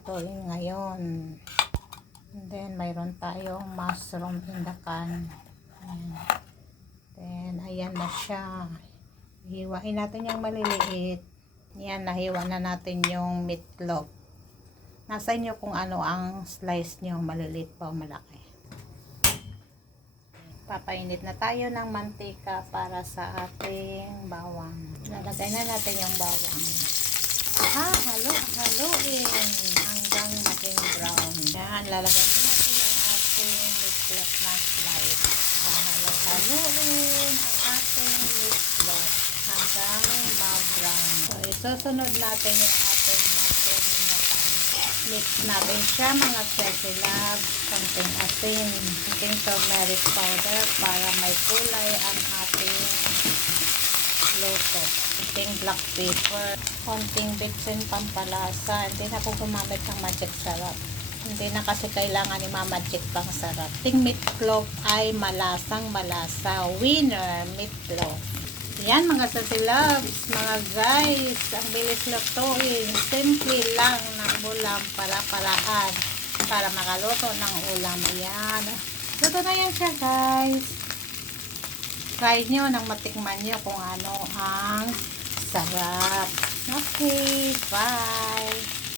lulutuin ngayon. And then, mayroon tayong mushroom in the can. Ayan. Then, ayan na siya. Hiwain natin yung maliliit. Yan, nahiwa na natin yung meatloaf. Nasa inyo kung ano ang slice nyo, maliliit pa o malaki. Papainit na tayo ng mantika para sa ating bawang. Nalagay na natin yung bawang. Haluin hanggang maging brown. Yan, lalagay na natin yung ating meatloaf na slice. Haluin ang ating meatloaf hanggang mag-brown. So, isusunod natin yung ating mushroom in the pan. Mix natin siya mga sesilab, konting asin, konting turmeric powder para may kulay ang ating luto. Konting black pepper, konting bitsin pampalasa. Hindi na po gumamit ng magic sarap. Hindi na kasi kailangan i-magic pang sarap. Ting meatloaf ay malasang malasa. Winner meatloaf. Yan mga sasilabs, mga guys, ang bilis lutuin. Simple lang ng ulam para-paraan para makaluto ng ulam. Yan. Luto na yan siya guys. Try nyo nang matikman nyo kung ano ang sarap. Okay, bye!